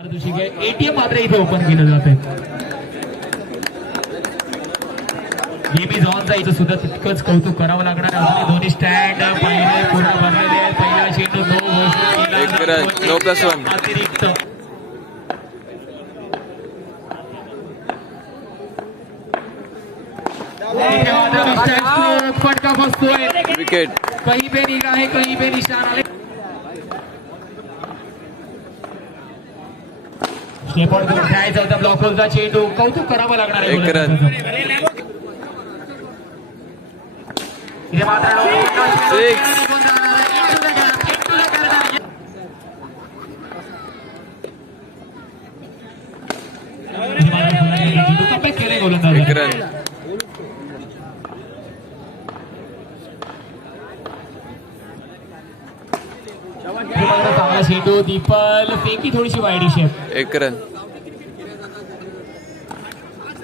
ATM मात्र इथे open केलं जात आहे. गेमी झॉनचा इथं सुद्धा तितकंच कौतुक करावं लागणार आहे. दोन्ही स्टँड पहिले पूर्ण भरलेले आहेत. पहिला चेंडू नो प्लस वन अतिरिक्त फटका बसतोय. विकेट. कहीं पे निगाह है कहीं पे निशान आले. स्टेपॉट करून खेळायचा होता. ब्लॉकरचा चेंडू कौतुक करावं लागणार आहे. एक रन. हे मात्र केले गोलंदाज. एक रन. चांगला चेंडू. दीपल फेकी थोडीशी वाईड शेप. एक रन.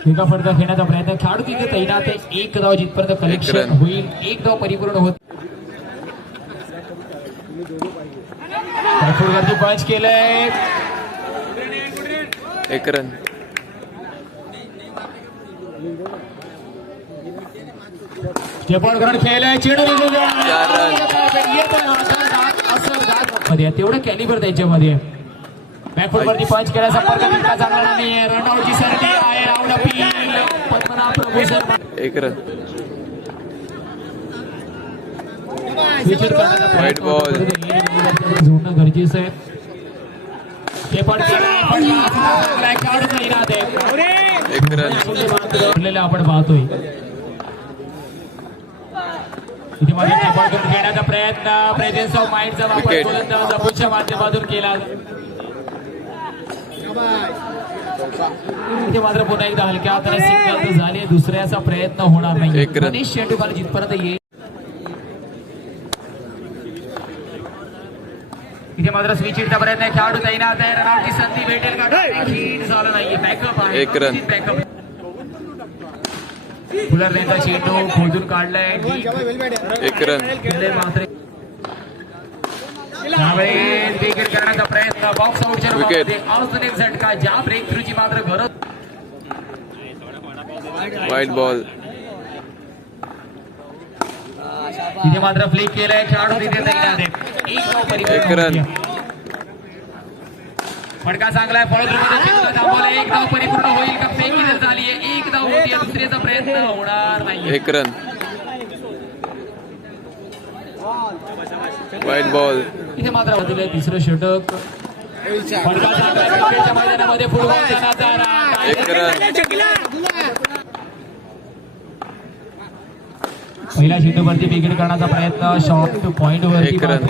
फेका फटका खेळण्याचा प्रयत्न. खेळाडू तिथे तैनात आहे. एक धाव जिथपर्यंत कलेक्शन होईल. एक धाव परिपूर्ण होत. वरती पंच केलंय. एक रन. स्टेपॉट करून खेळलाय. चेंडू तेवढं कॅलिबर त्यांच्यामध्ये. बॅकफुट वरती पंच केला. संपर्क तितका चांगला नाहीये. रनआउटची संधी आहे. Round appeal. Padmanabh Prabhu sir. एक रन. व्हाईट बॉल जोडणं गरजेचं आहे. स्टेपॉट एक रन. आपण पाहतोय इथे माझ्या स्टेपॉट करून घेण्याचा प्रयत्न. प्रेझेन्स ऑफ माइंडचा वापर गोलंदाज अपुच्या माध्यमातून केला. इथे मात्र पुन्हा एकदा हलक्या हाताने सिंगल झाले. दुसऱ्याचा प्रयत्न होणार नाही. गणेश चेंडू मला जिथपर्यंत येईल. इथे मात्र स्विचिंगचा प्रयत्न. खेळाडू तैनात आहे. रनआउटची संधी भेटेल का? झालं नाहीये. बॅकअप आहे. एक रन. बॅकअप. फुलर त्यांचा चेंडू खोदून काढलाय. एक रन. मात्र विकेट करण्याचा प्रयत्न. बॉक्स आउटच्या विकेट. अजून एक झटका. ज्या ब्रेक थ्रूची मात्र गरज. वाईट बॉल. तिथे मात्र फ्लिक केलंय. खेळाडू तिथे तैनात आहे. एक रन. फटका चांगला आहे. फळद्रुमध्ये थांबवलं. एक धाव परिपूर्ण होईल का? फेकी जर झाली आहे. एक धाव होती. दुसऱ्याचा प्रयत्न होणार नाही. एक रन. वाईट बॉल. इथे मात्र दिलंय तिसरं षटक. फटका चांगला आहे. क्रिकेटच्या मैदानामध्ये फुटबॉलचा नजारा. एक रन. पहिल्या चेंडूवरती विकेट करण्याचा प्रयत्न. शॉर्ट पॉइंट वरती. एक रन.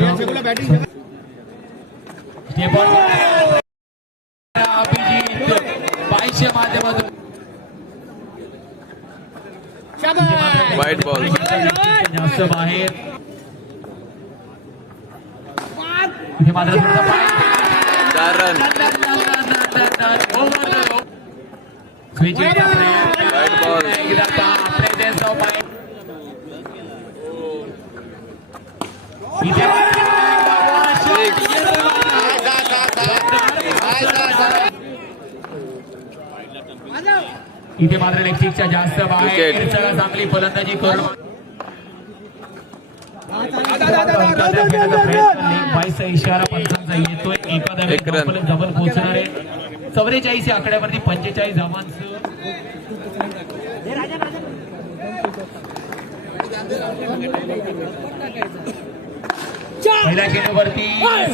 अभिजित बाईच्या माध्यमातून. वाईट बॉल. जास्त बाहेर. इथे मात्र 4 रन. वाईट बॉल. Presence of mind. इथे मात्र लेगच्या जास्त बाहेर. चांगली फलंदाजी करून बाईसचा इशारा पंचांचा येतोय. एखाद्या डबल पोहोचणार आहे. 44 या आकड्यावरती 45 धावांचं. पहिल्या चेंडूवरती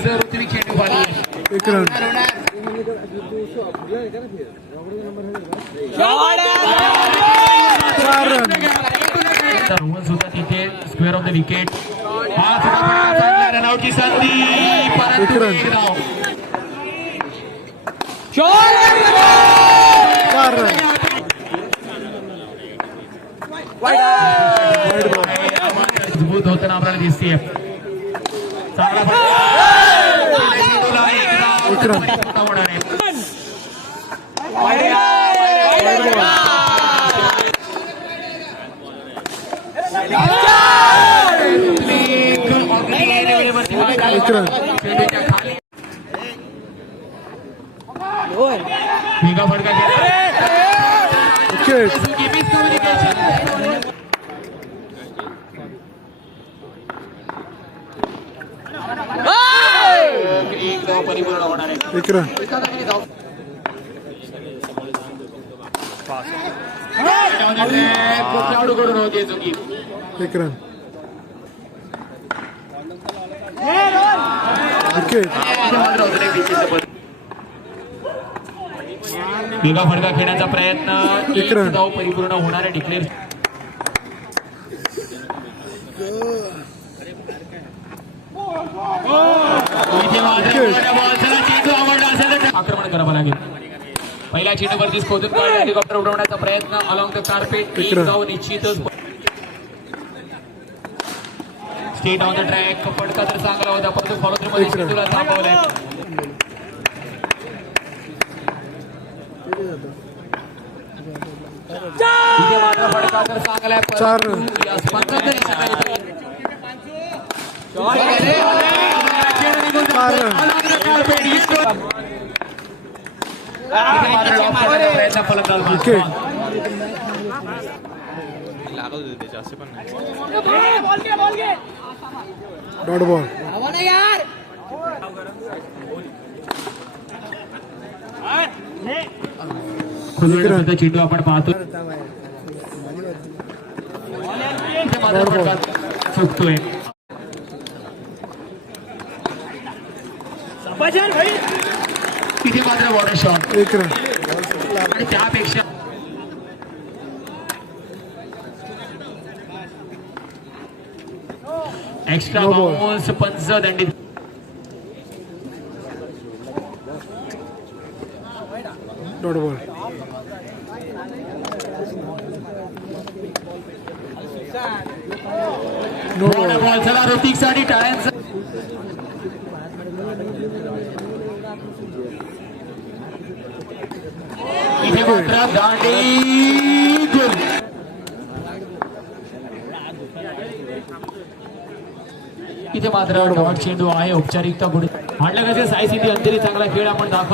ऋत्विक चेंडू खाली. एक रन. रोहन सुद्धा तिथे स्क्वेअर ऑफ द विकेट. रनआउटची संधी. परंतु एक धाव. 4 रन. मजबूत होताना आपल्याला दिसते. चांगला एक रन. होणार आहे. पुन्हा फटका केला विकेट मिसकम्युनिकेशन एक धाव परिपूर्ण होणार आहे एक रन खेळाडूकडून होते चुकी एक रन विकेट एका फटका खेळण्याचा प्रयत्न एक रन. धाव परिपूर्ण होणार आहे डिक्लेअर इथे मात्र बॉलला चेंडू आवडला असेल तर आक्रमण करावं लागेल पहिल्या चेंडूवरतीच खोदून काढले हेलिकॉप्टर उडवण्याचा प्रयत्न अलॉंग द कार्पेट एक एक रन. धाव निश्चितच स्टेट ऑन द ट्रॅक फटका तर चांगला होता परंतु फॉलो थ्रू मध्ये एक रन. चेंडूला थांबवलंय इथे मात्र फटका तर चांगला आहे चार परंतु रन. या स्पर्धेत तरी सकाळी चार रन विकेट डॉट बॉल चेंडू आपण पाहतो चुकतोय तिथे मात्र वॉटर शॉट एक रन आणि त्यापेक्षा एक्स्ट्रा No ball. बाउन्स पंच दंडित dot ball no ball ball चला ऋतिक साठी टाळ्यांचा इथे मात्र दांडी गुल इथे मात्र डॉट चेंडू आहे औपचारिकता पुढे म्हणलं कसं साई सिटी अंतरी चांगला खेळ आपण दाखव